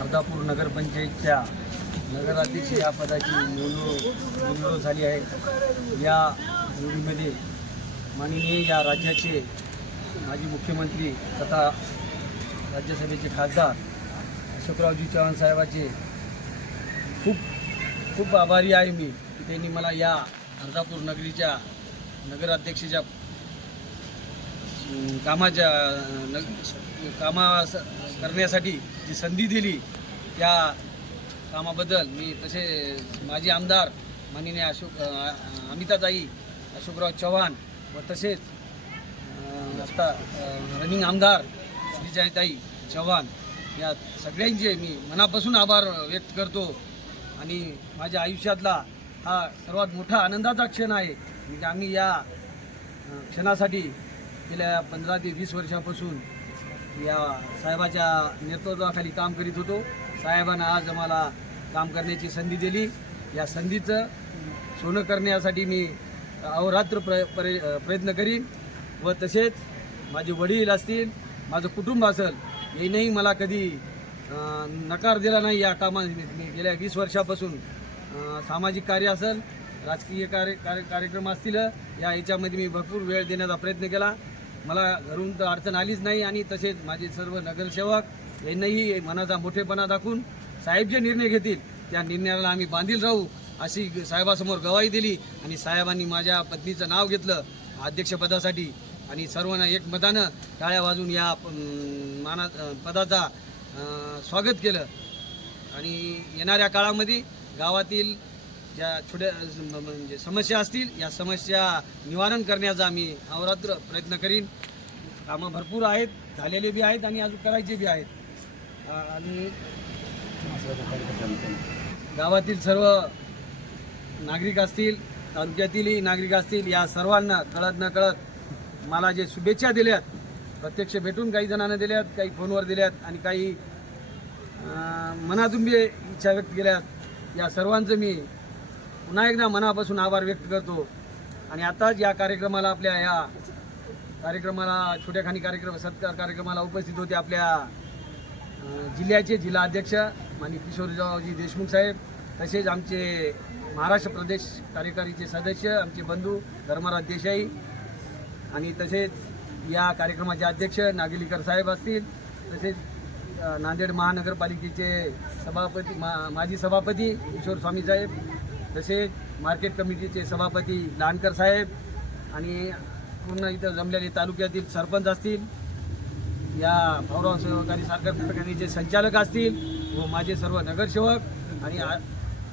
अर्धापूर नगरपंचायतच्या नगराध्यक्ष या पदाची निवडणूक निवडणूक झाली आहे. या निवडीमध्ये माननीय या राज्याचे माजी मुख्यमंत्री तथा राज्यसभेचे खासदार अशोकरावजी चव्हाण साहेबाचे खूप खूप आभारी आहे मी की त्यांनी मला या अर्धापूर नगरीच्या नगराध्यक्षाच्या कामाच्या नग कामा करण्यासाठी जी संधी दिली त्या कामाबद्दल मी तसे माजी आमदार माननीय अशोक अमिताताई अशोकराव चव्हाण व तसेच आता रनिंग आमदार श्रीजायताई चव्हाण या सगळ्यांचे मी मनापासून आभार व्यक्त करतो आणि माझ्या आयुष्यातला हा सर्वात मोठा आनंदाचा क्षण आहे. म्हणजे आम्ही या क्षणासाठी गेल्या पंधरा ते वीस वर्षापासून या साहेबाच्या नेतृत्वाखाली काम करीत होतो. साहेबांना आज आम्हाला काम करण्याची संधी दिली. या संधीचं सोनं करण्यासाठी मी अहोरात्र प्र प्रयत्न करीन व तसेच माझे वडील असतील माझं कुटुंब असेल यांनीही मला कधी नकार दिला नाही या कामात मी गेल्या वीस वर्षापासून सामाजिक कार्य असेल राजकीय कार्य कार्य कार्यक्रम असतील या याच्यामध्ये मी भरपूर वेळ देण्याचा प्रयत्न केला. मला घरून तर अडचण आलीच नाही आणि तसेच माझे सर्व नगरसेवक यांनाही मनाचा मोठेपणा दाखवून साहेब जे निर्णय घेतील त्या निर्णयाला आम्ही बांधील राहू अशी साहेबासमोर गवाही दिली आणि साहेबांनी माझ्या पत्नीचं नाव घेतलं अध्यक्षपदासाठी. आणि सर्वांना एकमतानं टाळ्या वाजून या माना पदाचा स्वागत केलं. आणि येणाऱ्या काळामध्ये गावातील ज्या छोट्या म्हणजे समस्या असतील या समस्या निवारण करण्याचा आम्ही अवरात्र प्रयत्न करीन. कामं भरपूर आहेत झालेले बी आहेत आणि अजून करायचे बी आहेत. आणि गावातील सर्व नागरिक असतील तालुक्यातीलही नागरिक असतील या सर्वांना कळत न कळत मला जे शुभेच्छा दिल्यात प्रत्यक्ष भेटून काही जणांना दिल्यात काही फोनवर दिल्यात आणि काही मनातून बी इच्छा व्यक्त केल्यात या सर्वांचं मी पुन्हा एकदा मनापासून आभार व्यक्त करतो. आणि आताच या कार्यक्रमाला आपल्या या कार्यक्रमाला छोट्याखानी कार्यक्रम सत्कार कार्यक्रमाला उपस्थित होते आपल्या जिल्ह्याचे जिल्हा अध्यक्ष माननीय किशोररावजी देशमुख साहेब तसेच आमचे महाराष्ट्र प्रदेश कार्यकारीचे सदस्य आमचे बंधू धर्मराज देसाई आणि तसेच या कार्यक्रमाचे अध्यक्ष नागेलीकर साहेब असतील तसेच नांदेड महानगरपालिकेचे सभापती मा माजी सभापती किशोर स्वामी साहेब तसेच मार्केट कमिटीचे सभापती लांडकर साहेब आणि पूर्ण इथं जमलेले तालुक्यातील सरपंच असतील या भाऊराव सहकारी साखर कारखान्याचे संचालक असतील व माझे सर्व नगरसेवक आणि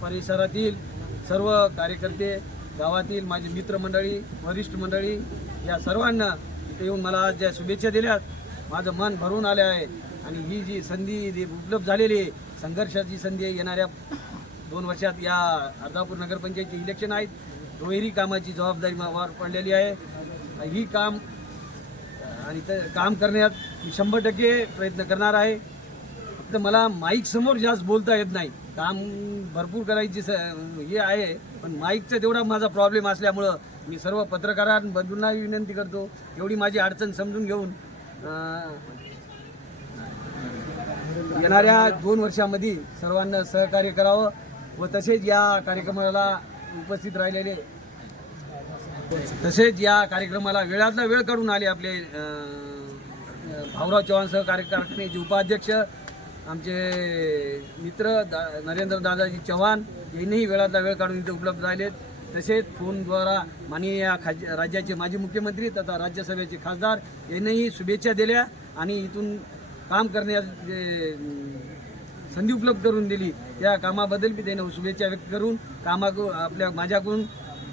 परिसरातील सर्व कार्यकर्ते गावातील माझे मित्रमंडळी वरिष्ठ मंडळी या सर्वांना इथे येऊन मला आज ज्या शुभेच्छा दिल्या माझं मन भरून आले आहे. आणि ही जी संधी जी उपलब्ध झालेली आहे संघर्षाची संधी येणाऱ्या दोन वर्षात या अर्धापूर नगरपंचायतचे इलेक्शन आहेत. दुहेरी कामाची जबाबदारी मावर पडलेली आहे. ही काम आणि काम करण्यात मी शंभर टक्के प्रयत्न करणार आहे. फक्त मला माईक समोर जास्त बोलता येत नाही. काम भरपूर करायची स हे आहे. पण माईकचा तेवढा माझा प्रॉब्लेम असल्यामुळं मी सर्व पत्रकारांबंधूंना विनंती करतो. एवढी माझी अडचण समजून घेऊन येणाऱ्या दोन वर्षामध्ये सर्वांना सहकार्य करावं. व तसेच या कार्यक्रमाला उपस्थित राहिलेले तसेच या कार्यक्रमाला वेळातला वेळ काढून आले आपले भाऊराव चव्हाण सहकार्य कारखान्याचे उपाध्यक्ष आमचे मित्र दा नरेंद्र दादाजी चव्हाण यांनीही वेळातला वेळ काढून इथे उपलब्ध राहिलेत. तसेच फोनद्वारा माननीय या खाज राज्याचे माजी मुख्यमंत्री तथा राज्यसभेचे खासदार यांनीही शुभेच्छा दिल्या आणि इथून काम करण्यास जे संधी उपलब्ध करून दिली. त्या कामाबद्दल मी त्यांना शुभेच्छा व्यक्त करून कामा आपल्या माझ्याकडून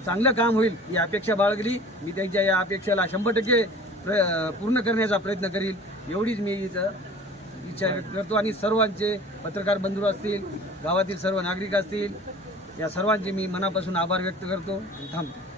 चांगलं काम होईल ही अपेक्षा बाळगली. मी त्यांच्या या अपेक्षेला शंभर टक्के प्र पूर्ण करण्याचा प्रयत्न करील एवढीच मी इथं इच्छा व्यक्त करतो. आणि सर्वांचे पत्रकार बंधू असतील गावातील सर्व नागरिक असतील या सर्वांचे मी मनापासून आभार व्यक्त करतो थांबतो.